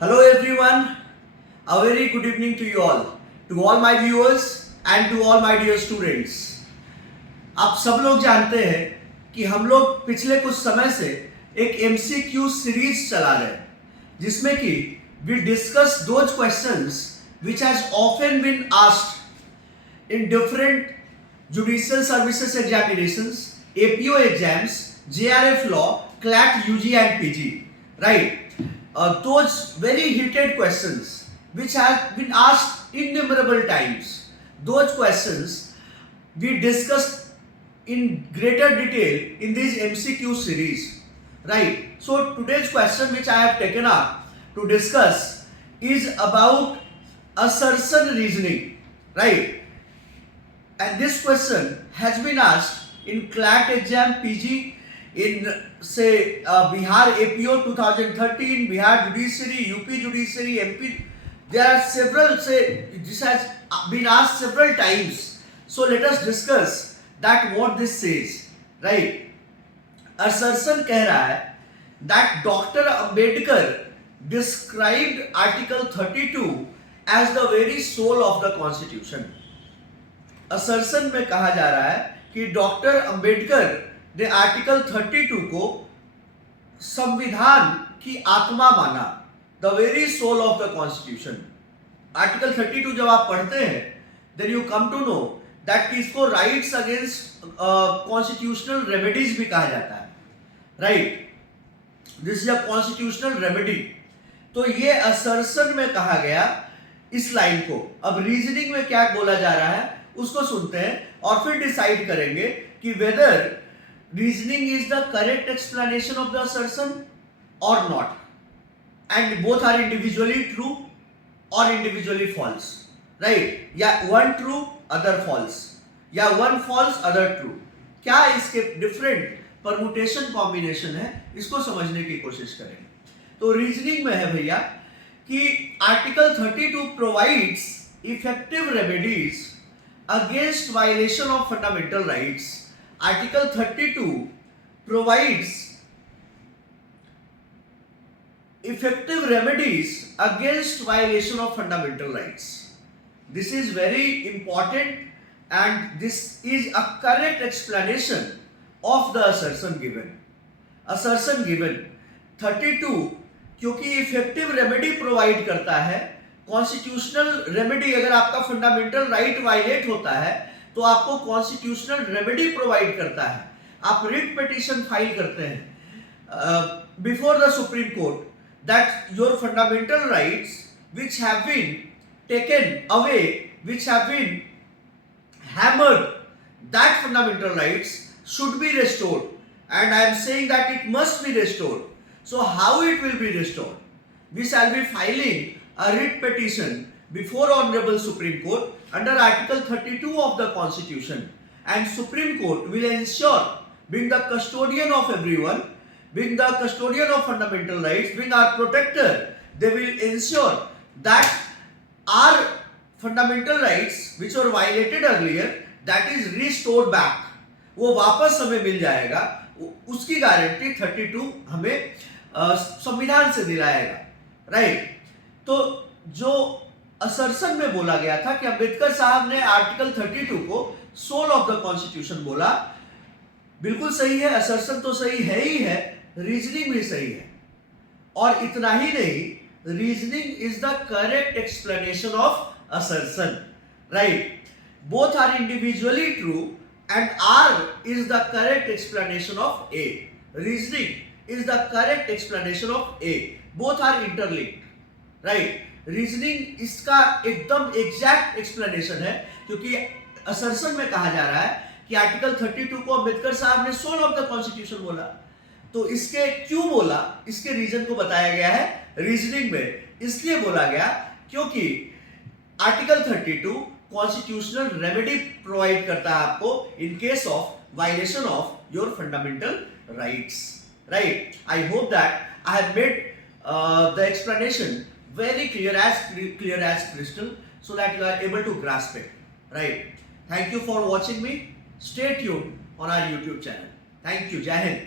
Hello everyone, a very good evening to all my viewers and to all my dear students. आप सब लोग जानते हैं कि हम लोग पिछले कुछ समय से एक MCQ सीरीज चला रहे हैं जिसमें कि we discuss those questions which has often been asked in different judicial services examinations, APO exams, JRF law, CLAT UG and PG, right? Those very heated questions which have been asked innumerable times. Those questions we discussed in greater detail in this MCQ series, right? So today's question which I have taken up to discuss is about assertion reasoning, right? And this question has been asked in CLAT exam PG, in say Bihar APO 2013, Bihar Judiciary, UP Judiciary, MP. There are several, say this has been asked several times. So let us discuss that what this says, right? Assertion कह रहा है that Dr. Ambedkar described Article 32 as the very soul of the Constitution. Assertion में कहा जा रहा है कि doctor Ambedkar ने आर्टिकल 32 को संविधान की आत्मा माना, the very soul of the constitution. Article 32 जब आप पढ़ते हैं then you come to know that कि इसको राइट्स अगेंस्ट कॉन्स्टिट्यूशनल रेमेडीज भी कहा जाता है, right? This is a constitutional remedy. तो ये असर्शन में कहा गया इस लाइन को. अब रीजनिंग में क्या बोला जा रहा है उसको सुनते हैं और फिर डिसाइड करेंगे कि weather reasoning is the correct explanation of the assertion or not, and both are individually true or individually false, right? या one true other false, या one false other true. क्या इसके different permutation combination है, इसको समझने की कोशिश करेंगे. तो रीजनिंग में है भैया कि article 32 provides effective remedies against violation of fundamental rights. Article 32 provides effective remedies against violation of fundamental rights. This is very important and this is a correct explanation of the assertion given. Assertion given 32 क्योंकि effective remedy provide करता है. Constitutional remedy अगर आपका fundamental right violate होता है तो आपको constitutional remedy provide करता है. आप रिट पिटीशन फाइल करते हैं before the supreme court that your fundamental rights which have been taken away, which have been hammered, that fundamental rights should be restored, and I am saying that it must be restored. So how it will be restored? We shall be filing a writ petition before Honorable Supreme Court under Article 32 of the Constitution, and Supreme Court will ensure, being the custodian of everyone, being the custodian of fundamental rights, being our protector, they will ensure that our fundamental rights which were violated earlier, that is restored back. वो वापस हमें मिल जाएगा, उसकी guarantee 32 हमें संविधान से दिलाएगा, right? तो जो असर्शन में बोला गया था कि अंबेडकर साहब ने आर्टिकल 32 को सोल ऑफ द कॉन्स्टिट्यूशन बोला, बिल्कुल सही है. असर्शन तो सही है ही है, रीजनिंग भी सही है. और इतना ही नहीं, reasoning is the correct explanation of assertion, right? Both are individually true and R is the correct explanation of A. Reasoning is the correct explanation of A. Both are interlinked, right? Reasoning इसका एकदम exact explanation है क्योंकि assertion में कहा जा रहा है कि आर्टिकल 32 को अंबेडकर साहब ने सोल ऑफ द कॉन्स्टिट्यूशन बोला. तो इसके क्यों बोला, इसके रीजन को बताया गया है रीजनिंग में. इसलिए बोला गया क्योंकि आर्टिकल 32 कॉन्स्टिट्यूशनल रेमेडी प्रोवाइड करता है आपको in case of violation of your fundamental rights, right? I hope that I have made the explanation very clear as crystal, so that you are able to grasp it, right? Thank you for watching me. Stay tuned on our YouTube channel. Thank you. Jai Hind.